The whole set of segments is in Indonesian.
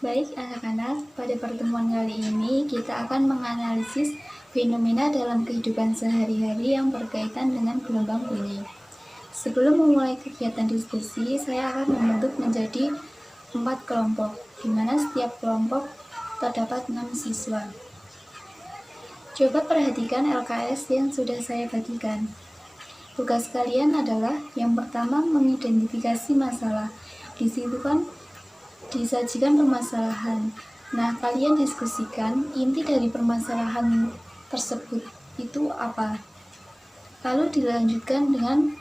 Baik anak-anak, pada pertemuan kali ini kita akan menganalisis fenomena dalam kehidupan sehari-hari yang berkaitan dengan gelombang bunyi. Sebelum memulai kegiatan diskusi, saya akan membentuk menjadi 4 kelompok, di mana setiap kelompok terdapat 6 siswa. Coba perhatikan LKS yang sudah saya bagikan. Tugas kalian adalah yang pertama mengidentifikasi masalah. Di situ kan disajikan permasalahan. Nah, kalian diskusikan inti dari permasalahan tersebut itu apa. Lalu dilanjutkan dengan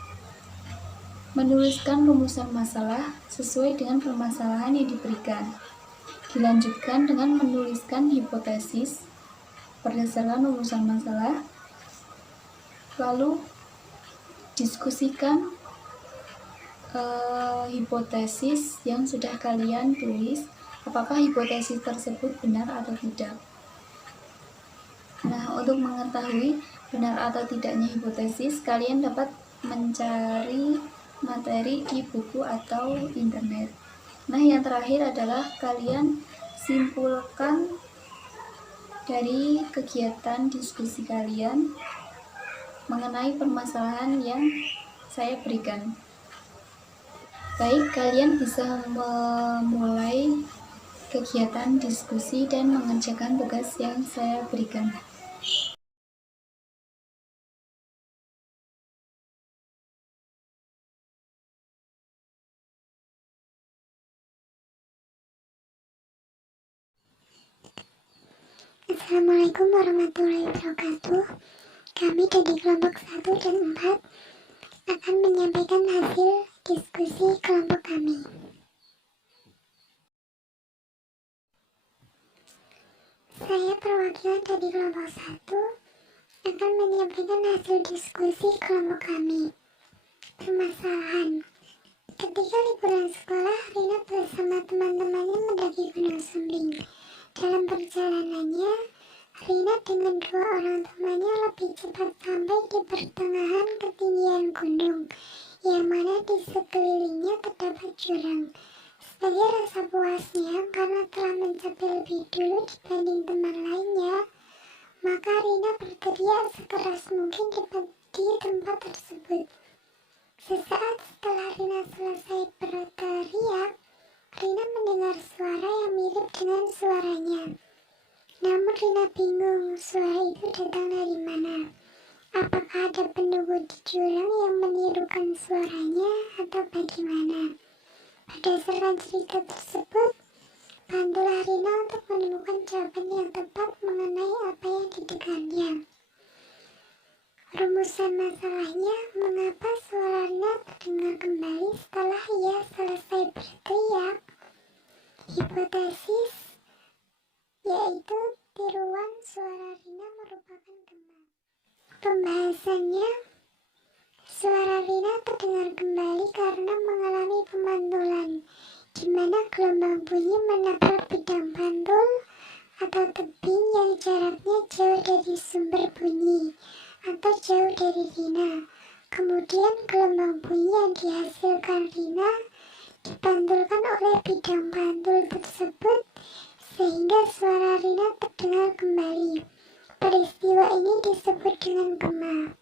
menuliskan rumusan masalah sesuai dengan permasalahan yang diberikan. Dilanjutkan dengan menuliskan hipotesis berdasarkan rumusan masalah. Lalu diskusikan hipotesis yang sudah kalian tulis, apakah hipotesis tersebut benar atau tidak. Nah, untuk mengetahui benar atau tidaknya hipotesis, kalian dapat mencari materi di buku atau internet. Nah, yang terakhir adalah kalian simpulkan dari kegiatan diskusi kalian mengenai permasalahan yang saya berikan. Baik, kalian bisa memulai kegiatan diskusi dan mengerjakan tugas yang saya berikan. Assalamualaikum warahmatullahi wabarakatuh. Kami dari kelompok 1 dan 4 akan menyampaikan hasil diskusi kelompok kami. Saya perwakilan dari kelompok 1 akan menyampaikan hasil diskusi kelompok kami. Permasalahan: ketika liburan sekolah, Rina bersama teman-temannya mendaki Gunung Sumbing. Dalam perjalanannya, Rina dengan 2 orang temannya lebih cepat sampai di pertengahan ketinggian gunung, yang mana di sekelilingnya terdapat jurang. Sebagai rasa puasnya karena telah mencapai lebih dulu dibanding teman lainnya, maka Rina berteriak sekeras mungkin di tempat tersebut. Sesaat setelah Rina selesai berteriak, Rina mendengar suara yang mirip dengan suaranya. Namun Rina bingung suara itu datang dari mana. Apakah ada penunggu di jurang yang menirukan suaranya atau bagaimana? Berdasarkan cerita tersebut, bantulah Rina untuk menemukan jawaban yang tepat mengenai apa yang didengarnya. Rumusan masalahnya, mengapa suara Rina terdengar kembali setelah ia selesai berteriak. Hipotesis, yaitu tiruan suara Rina merupakan gema. Pembahasannya, suara Rina terdengar kembali karena mengalami pemantulan, di mana gelombang bunyi menabrak bidang pantul atau tebing yang jaraknya jauh dari sumber bunyi atau jauh dari Rina. Kemudian gelombang bunyi yang dihasilkan Rina dipantulkan oleh bidang pantul tersebut sehingga suara Rina terdengar kembali. Peristiwa ini disebut dengan gema.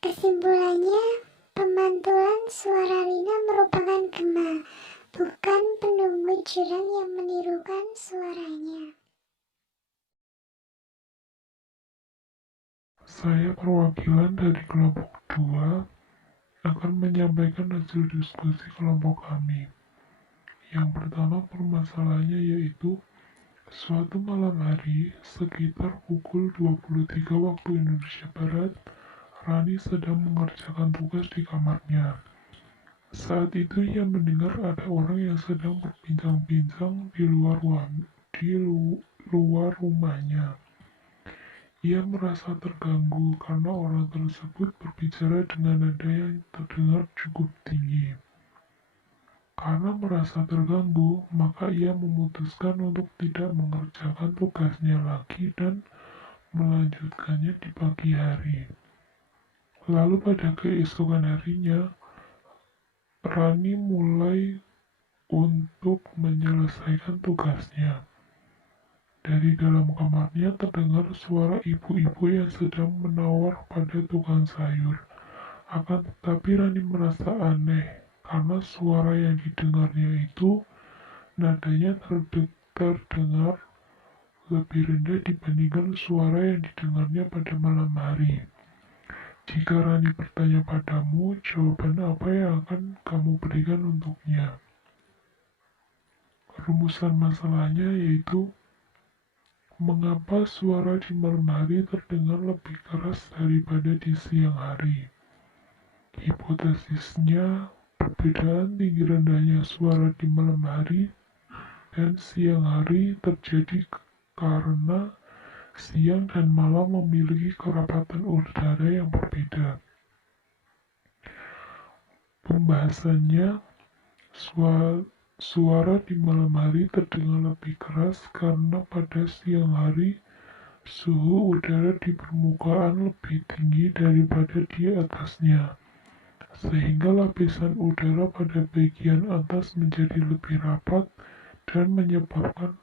Kesimpulannya, pemantulan suara Rina merupakan gema, bukan penunggu jurang yang menirukan suaranya. Saya perwakilan dari kelompok 2 akan menyampaikan hasil diskusi kelompok kami. Yang pertama permasalahannya yaitu suatu malam hari sekitar pukul 23 waktu Indonesia Barat, Rani sedang mengerjakan tugas di kamarnya. Saat itu ia mendengar ada orang yang sedang berbincang-bincang di luar rumahnya. Ia merasa terganggu karena orang tersebut berbicara dengan nada yang terdengar cukup tinggi. Karena merasa terganggu, maka ia memutuskan untuk tidak mengerjakan tugasnya lagi dan melanjutkannya di pagi hari. Lalu pada keesokan harinya, Rani mulai untuk menyelesaikan tugasnya. Dari dalam kamarnya terdengar suara ibu-ibu yang sedang menawar pada tukang sayur. Akan tetapi Rani merasa aneh karena suara yang didengarnya itu nadanya terdengar lebih rendah dibandingkan suara yang didengarnya pada malam hari. Jika Rani bertanya padamu, jawaban apa yang akan kamu berikan untuknya? Rumusan masalahnya yaitu mengapa suara di malam hari terdengar lebih keras daripada di siang hari. Hipotesisnya, perbedaan tinggi rendahnya suara di malam hari dan siang hari terjadi karena siang dan malam memiliki kerapatan udara yang berbeda. Pembahasannya, suara di malam hari terdengar lebih keras karena pada siang hari suhu udara di permukaan lebih tinggi daripada di atasnya, sehingga lapisan udara pada bagian atas menjadi lebih rapat dan menyebabkan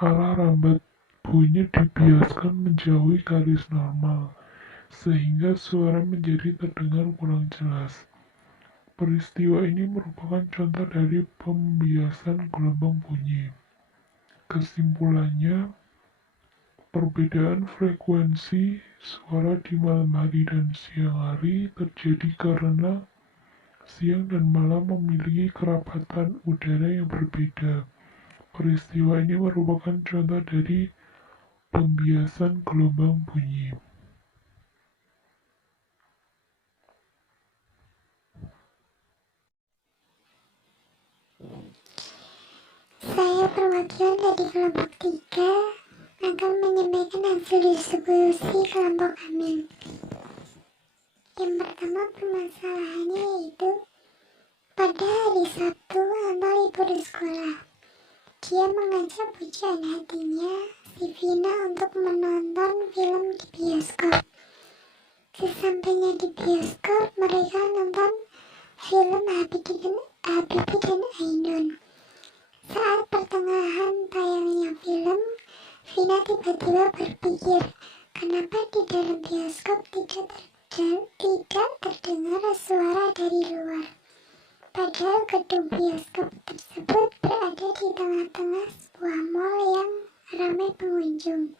arah rambat bunyi dibiaskan menjauhi garis normal, sehingga suara menjadi terdengar kurang jelas. Peristiwa ini merupakan contoh dari pembiasan gelombang bunyi. Kesimpulannya, perbedaan frekuensi suara di malam hari dan siang hari terjadi karena siang dan malam memiliki kerapatan udara yang berbeda. Peristiwa ini merupakan contoh dari pembiasan gelombang bunyi. Saya perwakilan dari kelompok 3 akan menyampaikan hasil diskusi kelompok kami. Yang pertama permasalahannya yaitu pada hari Sabtu atau libur sekolah, dia mengajak pujaan hatinya, si Vina, untuk menonton film di bioskop. Sesampainya di bioskop, mereka nonton film Habibie dan Ainun. Saat pertengahan tayangnya film, Vina tiba-tiba berpikir, kenapa di dalam bioskop tidak terdengar suara dari luar. Padahal gedung bioskop tersebut berada di tengah-tengah sebuah mal yang ramai pengunjung.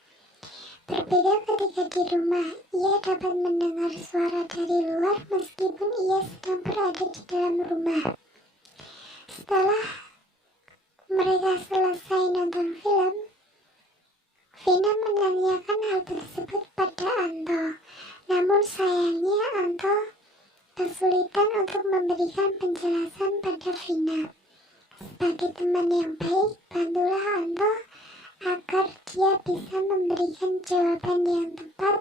Berbeda ketika di rumah, ia dapat mendengar suara dari luar meskipun ia sedang berada di dalam rumah. Setelah mereka selesai nonton film, Vina menanyakan hal tersebut pada Anto. Namun sayangnya Anto kesulitan untuk memberikan penjelasan pada Vina. Sebagai teman yang baik, bantulah Anto agar dia bisa memberikan jawaban yang tepat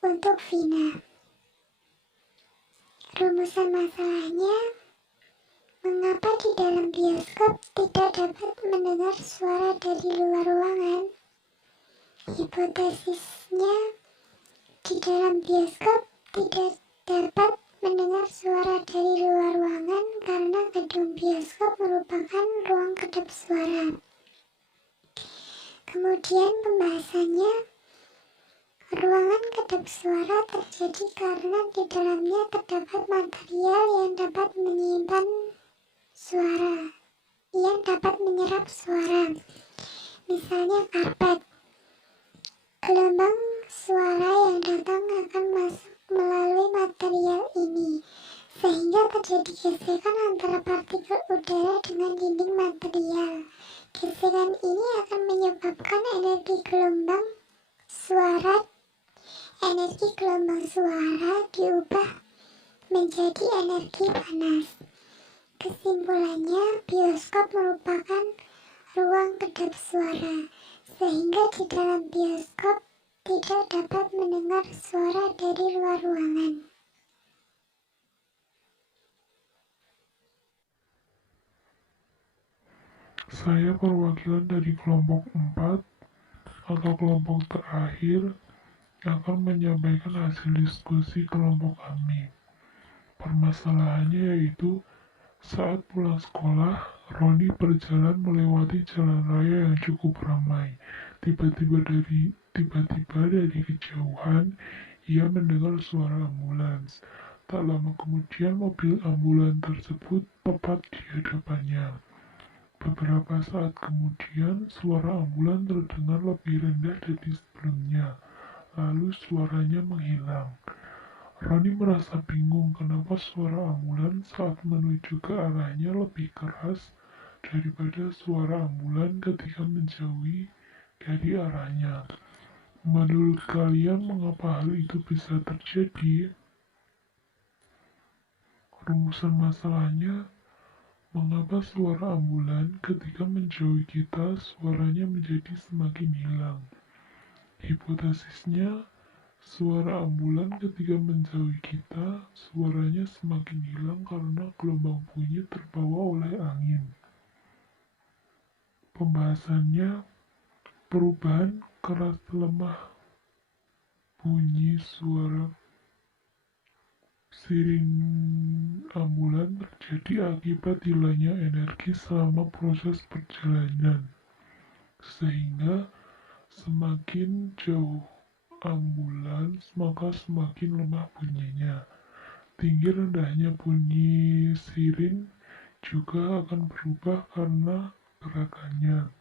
untuk Vina. Rumusan masalahnya, mengapa di dalam bioskop tidak dapat mendengar suara dari luar ruangan? Hipotesisnya, di dalam bioskop tidak dapat mendengar suara dari luar ruangan karena gedung bioskop merupakan ruang kedap suara. Kemudian pembahasannya, ruangan kedap suara terjadi karena di dalamnya terdapat material yang dapat menyimpan suara, yang dapat menyerap suara, misalnya karpet. Gelombang suara yang datang akan masuk melalui material ini, sehingga terjadi gesekan antara partikel udara dengan dinding material. Gesekan ini akan menyebabkan energi gelombang suara diubah menjadi energi panas. Kesimpulannya, bioskop merupakan ruang kedap suara, sehingga di dalam bioskop tidak dapat mendengar suara dari luar ruangan. Saya perwakilan dari kelompok 4 atau kelompok terakhir akan menyampaikan hasil diskusi kelompok kami. Permasalahannya yaitu saat pulang sekolah, Roni berjalan melewati jalan raya yang cukup ramai. Tiba-tiba dari kejauhan, ia mendengar suara ambulans. Tak lama kemudian mobil ambulans tersebut tepat di hadapannya. Beberapa saat kemudian, suara ambulans terdengar lebih rendah dari sebelumnya. Lalu suaranya menghilang. Roni merasa bingung kenapa suara ambulans saat menuju ke arahnya lebih keras daripada suara ambulans ketika menjauhi dari arahnya. Menurut kalian mengapa hal itu bisa terjadi? Rumusan masalahnya, mengapa suara ambulans ketika menjauhi kita suaranya menjadi semakin hilang? Hipotesisnya, suara ambulans ketika menjauhi kita, suaranya semakin hilang karena gelombang bunyi terbawa oleh angin. Pembahasannya, perubahan keras lemah bunyi suara sirin ambulans terjadi akibat hilangnya energi selama proses perjalanan, sehingga semakin jauh ambulans, maka semakin lemah bunyinya. Tinggi rendahnya bunyi sirin juga akan berubah karena gerakannya.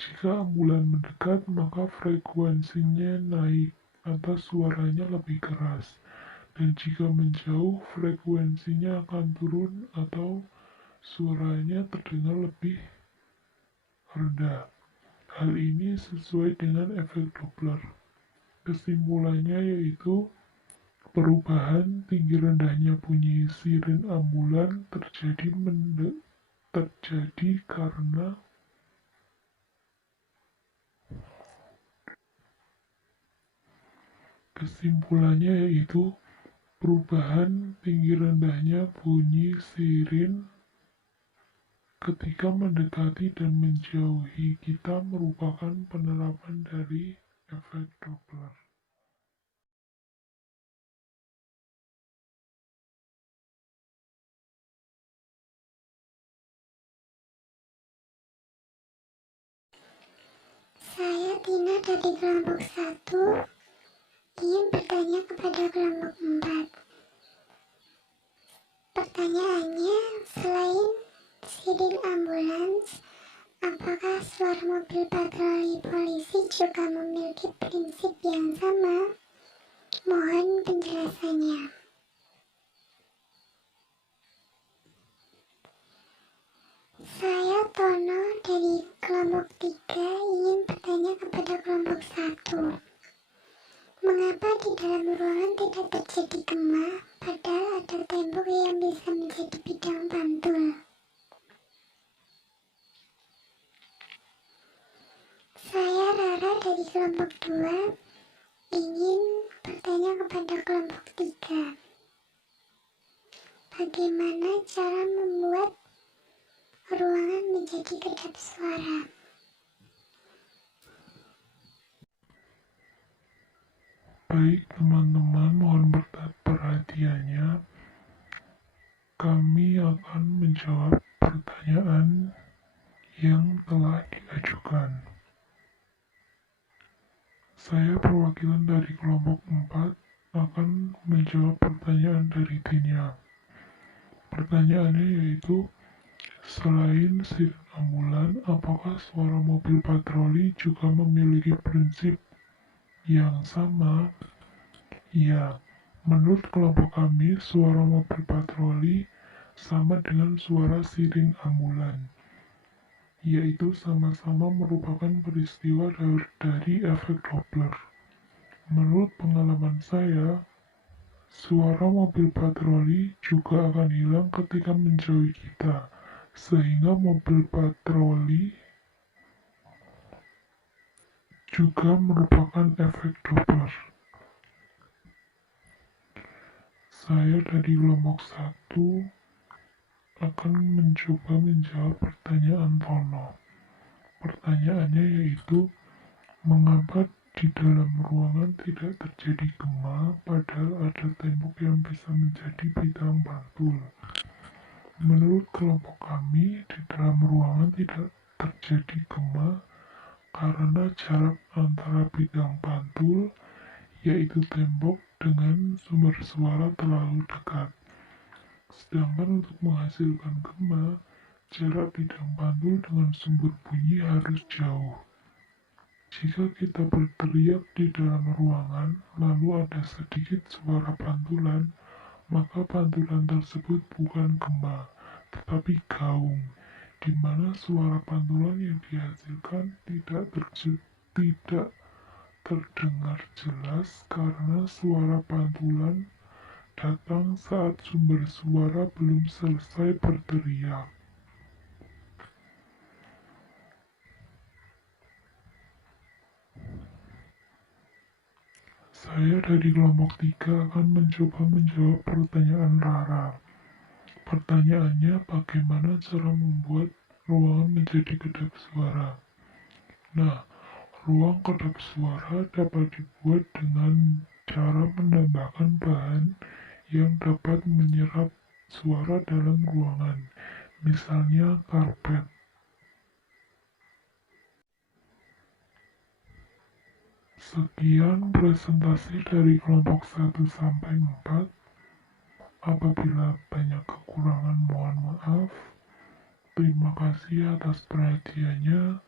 Jika ambulans mendekat, maka frekuensinya naik atau suaranya lebih keras. Dan jika menjauh, frekuensinya akan turun atau suaranya terdengar lebih rendah. Hal ini sesuai dengan efek Doppler. Kesimpulannya yaitu perubahan tinggi rendahnya bunyi siren ambulans terjadi karena perubahan tinggi rendahnya bunyi siren ketika mendekati dan menjauhi kita merupakan penerapan dari efek Doppler. Saya Tina dari kelompok 1 ingin bertanya kepada kelompok 4. Pertanyaannya, selain siren ambulans, apakah suara mobil patroli polisi juga memiliki prinsip yang sama? Mohon penjelasannya. Saya Tono dari kelompok 3 ingin bertanya kepada kelompok 1. Mengapa di dalam ruangan tidak terjadi gema, padahal ada tembok yang bisa menjadi bidang pantul? Saya Rara dari kelompok 2 ingin bertanya kepada kelompok 3. Bagaimana cara membuat ruangan menjadi kedap suara? Baik teman-teman, mohon perhatiannya. Kami akan menjawab pertanyaan yang telah diajukan. Saya perwakilan dari kelompok 4 akan menjawab pertanyaan dari Tina. Pertanyaannya yaitu, selain siren ambulans, apakah suara mobil patroli juga memiliki prinsip yang sama? Ya, menurut kelompok kami, suara mobil patroli sama dengan suara siren ambulans, yaitu sama-sama merupakan peristiwa dari efek Doppler. Menurut pengalaman saya, suara mobil patroli juga akan hilang ketika menjauhi kita, sehingga mobil patroli juga merupakan efek Doppler. Saya dari kelompok 1 akan mencoba menjawab pertanyaan Tono. Pertanyaannya yaitu, mengapa di dalam ruangan tidak terjadi gema, padahal ada tembok yang bisa menjadi bidang pantul? Menurut kelompok kami, di dalam ruangan tidak terjadi gema karena jarak antara bidang pantul, yaitu tembok, dengan sumber suara terlalu dekat. Sedangkan untuk menghasilkan gema, jarak bidang pantul dengan sumber bunyi harus jauh. Jika kita berteriak di dalam ruangan, lalu ada sedikit suara pantulan, maka pantulan tersebut bukan gema, tetapi gaung, di mana suara pantulan yang dihasilkan tidak terdengar jelas karena suara pantulan datang saat sumber suara belum selesai berteriak. Saya dari kelompok 3 akan mencoba menjawab pertanyaan Rara. Pertanyaannya, bagaimana cara membuat ruangan menjadi kedap suara? Nah, ruang kedap suara dapat dibuat dengan cara menambahkan bahan yang dapat menyerap suara dalam ruangan, misalnya karpet. Sekian presentasi dari kelompok 1 sampai 4. Apabila banyak kekurangan, mohon maaf. Terima kasih atas perhatiannya.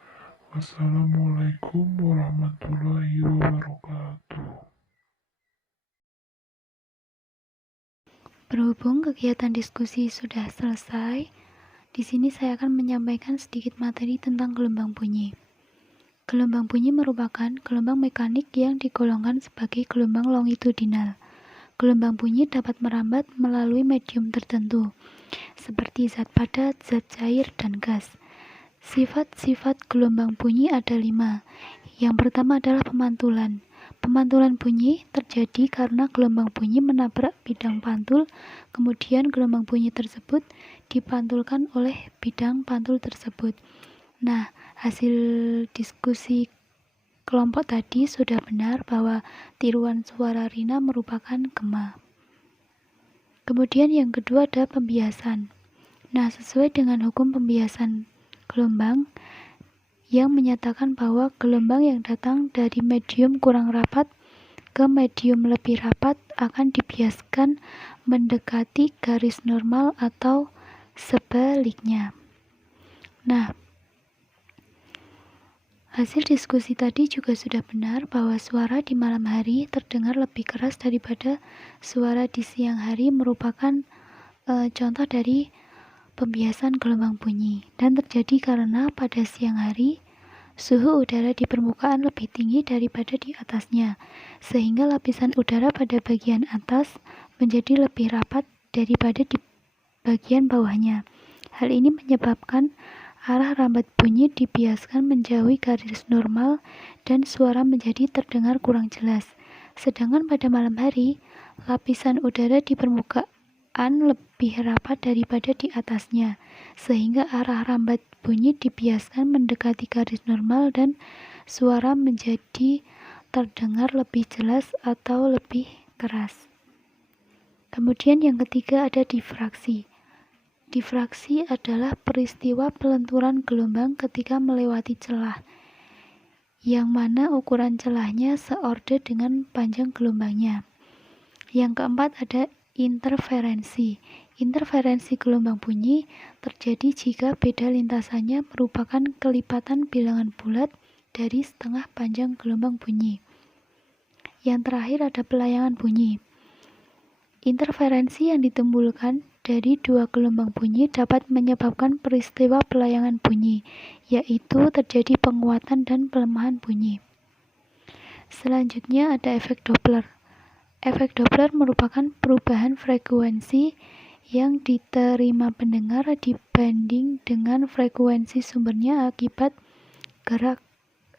Wassalamualaikum warahmatullahi wabarakatuh. Berhubung kegiatan diskusi sudah selesai, di sini saya akan menyampaikan sedikit materi tentang gelombang bunyi. Gelombang bunyi merupakan gelombang mekanik yang digolongkan sebagai gelombang longitudinal. Gelombang bunyi dapat merambat melalui medium tertentu, seperti zat padat, zat cair, dan gas. Sifat-sifat gelombang bunyi ada 5. Yang pertama adalah pemantulan. Pemantulan bunyi terjadi karena gelombang bunyi menabrak bidang pantul, kemudian gelombang bunyi tersebut dipantulkan oleh bidang pantul tersebut. Nah, hasil diskusi kelompok tadi sudah benar bahwa tiruan suara Rina merupakan gema. Kemudian yang kedua ada pembiasan. Nah, sesuai dengan hukum pembiasan gelombang yang menyatakan bahwa gelombang yang datang dari medium kurang rapat ke medium lebih rapat akan dibiaskan mendekati garis normal atau sebaliknya. Nah, hasil diskusi tadi juga sudah benar bahwa suara di malam hari terdengar lebih keras daripada suara di siang hari, merupakan contoh dari pembiasan gelombang bunyi, dan terjadi karena pada siang hari suhu udara di permukaan lebih tinggi daripada di atasnya, sehingga lapisan udara pada bagian atas menjadi lebih rapat daripada di bagian bawahnya. Hal ini menyebabkan arah rambat bunyi dibiaskan menjauhi garis normal dan suara menjadi terdengar kurang jelas. Sedangkan pada malam hari, lapisan udara di permukaan lebih rapat daripada di atasnya, sehingga arah rambat bunyi dibiaskan mendekati garis normal dan suara menjadi terdengar lebih jelas atau lebih keras. Kemudian yang ketiga ada difraksi. Difraksi adalah peristiwa pelenturan gelombang ketika melewati celah, yang mana ukuran celahnya seorde dengan panjang gelombangnya. Yang keempat ada interferensi. Interferensi gelombang bunyi terjadi jika beda lintasannya merupakan kelipatan bilangan bulat dari setengah panjang gelombang bunyi. Yang terakhir ada pelayangan bunyi. Interferensi yang ditimbulkan dari dua gelombang bunyi dapat menyebabkan peristiwa pelayangan bunyi, yaitu terjadi penguatan dan pelemahan bunyi. Selanjutnya ada efek Doppler. Efek Doppler merupakan perubahan frekuensi yang diterima pendengar dibanding dengan frekuensi sumbernya akibat gerak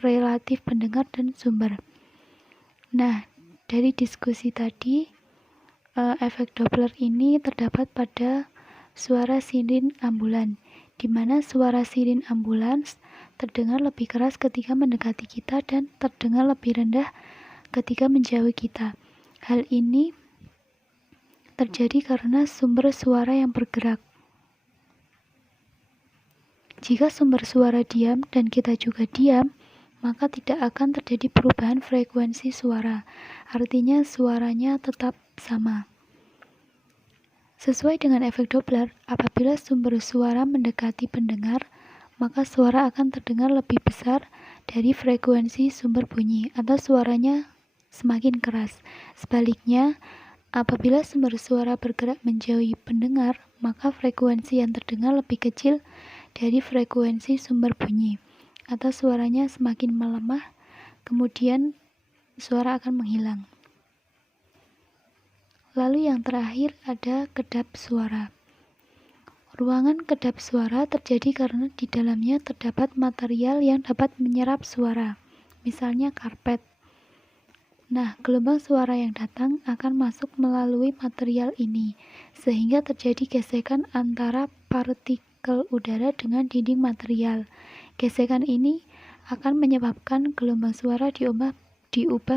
relatif pendengar dan sumber. Nah, dari diskusi tadi, efek Doppler ini terdapat pada suara sirin ambulan, di mana suara sirin ambulans terdengar lebih keras ketika mendekati kita dan terdengar lebih rendah ketika menjauhi kita. Hal ini terjadi karena sumber suara yang bergerak. Jika sumber suara diam dan kita juga diam, maka tidak akan terjadi perubahan frekuensi suara. Artinya suaranya tetap sama. Sesuai dengan efek Doppler, apabila sumber suara mendekati pendengar, maka suara akan terdengar lebih besar dari frekuensi sumber bunyi atau suaranya semakin keras. Sebaliknya, apabila sumber suara bergerak menjauhi pendengar, maka frekuensi yang terdengar lebih kecil dari frekuensi sumber bunyi atau suaranya semakin melemah, kemudian suara akan menghilang. Lalu yang terakhir ada kedap suara. Ruangan kedap suara terjadi karena di dalamnya terdapat material yang dapat menyerap suara, misalnya karpet. Nah, gelombang suara yang datang akan masuk melalui material ini, sehingga terjadi gesekan antara partikel udara dengan dinding material. Gesekan ini akan menyebabkan gelombang suara diubah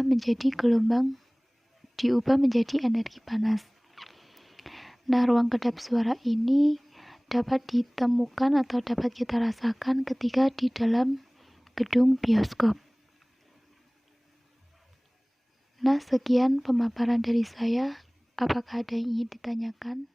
menjadi energi panas. Nah, ruang kedap suara ini dapat ditemukan atau dapat kita rasakan ketika di dalam gedung bioskop. Nah, sekian pemaparan dari saya. Apakah ada yang ingin ditanyakan?